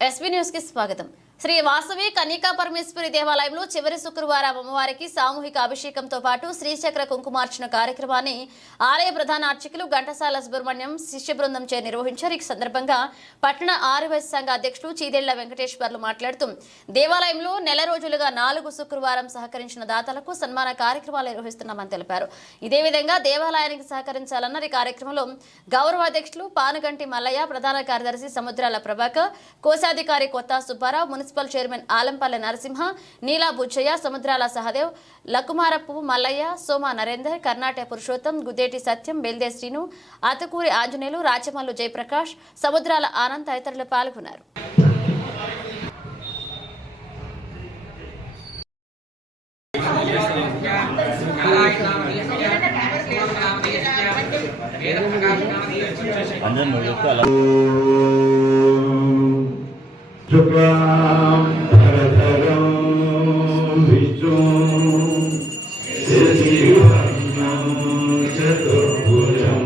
SB news కి స్వాగతం. శ్రీ వాసవి కన్యకా పరమేశ్వరి దేవాలయంలో చివరి శుక్రవారం అమ్మవారికి సామూహిక అభిషేకంతో పాటు శ్రీచక్ర కుంకుమార్చన కార్యక్రమాన్ని ఆలయ ప్రధాన అర్చకులు ఘంటసాల సుబ్రహ్మణ్యం శిష్య బృందం చే నిర్వహించారు. ఈ సందర్భంగా పట్టణ ఆర్యవైశ్య సంఘ అధ్యక్షుడు చీదేళ్ల వెంకటేశ్వర్లు మాట్లాడుతూ దేవాలయంలో నెల రోజులుగా 4 శుక్రవారం సహకరించిన దాతలకు సన్మాన కార్యక్రమాలు నిర్వహిస్తున్నామని తెలిపారు. ఇదే విధంగా దేవాలయానికి సహకరించాలన్న ఈ కార్యక్రమంలో గౌరవ అధ్యక్షులు పానుగంటి మల్లయ్య, ప్రధాన కార్యదర్శి సముద్రాల ప్రభాకర్, కోశాధికారి కొత్త సుబ్బారావు, మున్సిపల్ చైర్మన్ ఆలంపల్లె నరసింహ, నీలా బుచ్చయ్య, సముద్రాల సహదేవ్, లకుమారపు మల్లయ్య, సోమా నరేందర్, కర్ణాటక పురుషోత్తం, గుద్దేటి సత్యం, బెల్దే శ్రీను, అతుకూరి ఆంజనేయులు, రాచమల్లు జయప్రకాష్, సముద్రాల ఆనంద్ తదితరులు పాల్గొన్నారు. शुक्लां भरधरं विष्णुं शशिवर्णं चतुर्भुजं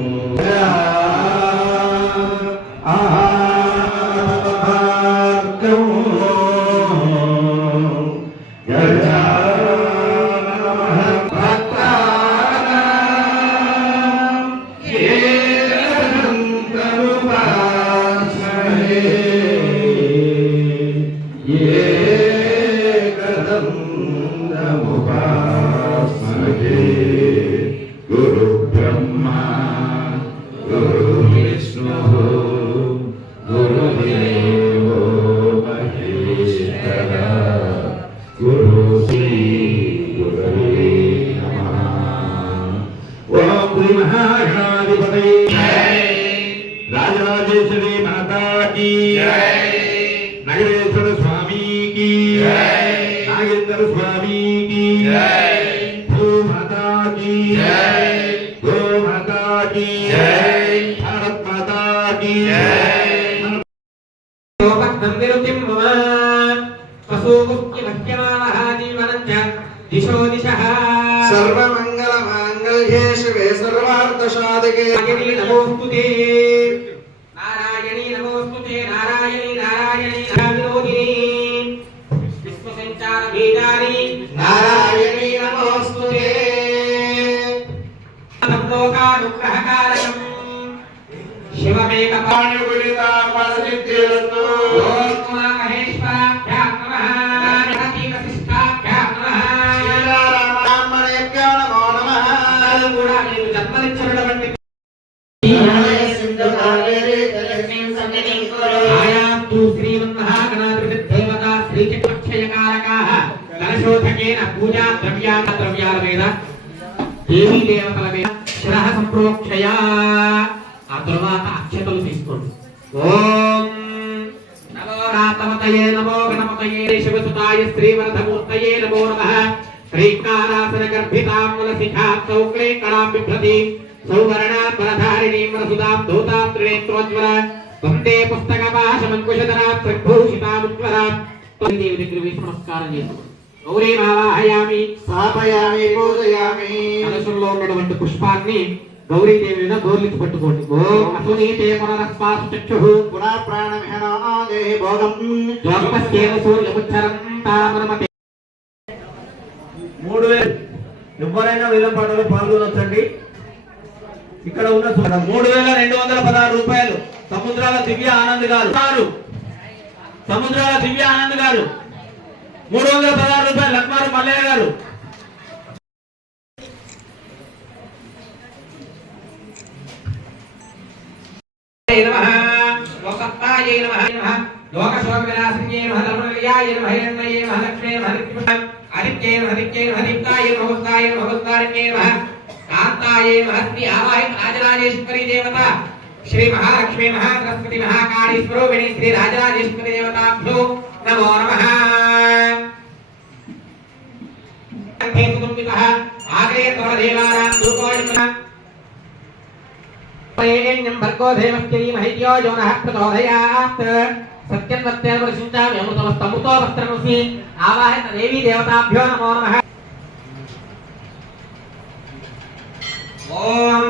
गुरु ब्रह्मा गुरु विष्णु गुरुदेवो महेश्वर गुरु श्री गुरवे नमः। ओम श्री महागणाधिपतये जय, राजराजेश्वरी माता की जय, नगरेश्वर स्वामी की जय, नागेंद्र स्वामी की जय, भू माता की जय, गो माता की जय, भारत माता की जय। लोकनंदिरुतिं मम पशुमुख्य मह्यमानः जीवनञ्च दिशो दिशः सर्वमंगल मांगल्ये शिवे सर्वार्थसाधके नारायणी नमोस्तुते नारायणी नमोस्तुते नारायणी नारायणी विनोदिनी विश्वसंचार बीजारी नारायणी नमोस्तुते लोकानुग्रहकारकं शिवमेक पाणिगुणिता परसिद्धिरतो लोकमा महेश्वराभ्यां नमः हरि वसिष्ठाभ्यां नमः శ్రీరామరామణేభ్యో నమో నమః కూడా నేను జన్మనిచ్చినటువంటి आयातु श्रीमन्महागणाधिपतिर्देवता श्रीचक्रक्षयकारकाः कलशोधकेन पूजा द्रव्यालवेद देवी देवतల మీద శిరః సంప్రోక్షయ ఆ తరువాత అక్షతలు తీసుకోండి. ఓం నమో రాతమతయే నమో గణపతయే శివసుతాయ శ్రీవరధమూర్తయే నమో నమః. శ్రీకారాసన గర్భితామూల శిఖా సౌక్లే కళాం బిభ్రతి సౌవర్ణాం వరధారిణీం వరసుదాం దూతాం త్రినేత్రోజ్వల వందే పుస్తకపాశమంకుశధరాం త్రిభూషితాముజ్వలాం దేవి దగ్గర వేసి నమస్కారం చేసుకోండి. గౌరీ ఆవాహయామి స్థాపయామి పూజయామి. కలశంలో ఉన్నటువంటి పుష్పాన్ని గౌరీదేవి మీద గోర్లికి పట్టుకోండి. ఓం అసునీతే పునరస్పాసు చక్షుః పునః ప్రాణమిహనో దేహి భోగం యోగమస్యేన సూర్యముచ్చరం తామరమతే. 3000 ఎవరైనా వేలం పాటలో పాల్గొనొచ్చండి. ఇక్కడ ఉన్న 3216 రూపాయలు సముద్రాల దివ్య ఆనంద్ గారు, సముద్రాల దివ్య ఆనంద్ గారు 316 రూపాయలు, లక్మారు మల్లయ్య గారు నమః లోకత్తాయే నమః లోకశోకవినాశిన్యే నమః ధర్మనిలయాయ నమః హిరణ్మయే నమః లక్ష్మీ నమః ఆదిత్యే నమః దీప్తాయే నమః నమస్కారన్యే నమః కాంతాయే నమః శ్రీ ఆవాహిత రాజరాజేశ్వరి దేవత శ్రీ మహాలక్ష్మీ మహాసరస్వతి మహాకాళీ స్వరూపిణి శ్రీ రాజరాజేశ్వరి దేవతాభ్యో నమో నమః. ఆగ్రే దేవానాం ధూపోజన పయేన్యం భర్గో దేవస్యై మహిత్యో యోనః ప్రచోదయాత్ సత్యం వత్యేన వృషించామి అమృతమస్తమృతో వస్త్రమసి ఆవాహిత దేవీ దేవతాభ్యో నమో నమః. ఓం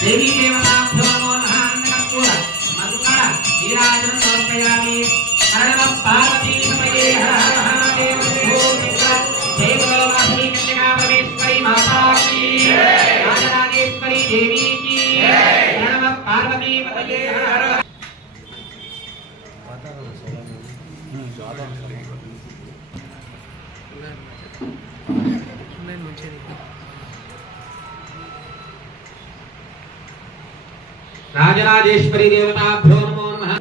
देवी देवताभ्यो नमो नमः अन्नकर्पूर मधुकर नीराजनं समर्पयामि हर पार्वती समये हर हर महादेव शंभो शंकर जय बोलो वासवी कन्या परमेश्वरी माता की राजराजेश्वरी देवी की नमः पार्वती पतये हर हर राजराजेश्वरी देवताभ्यो नमो नमः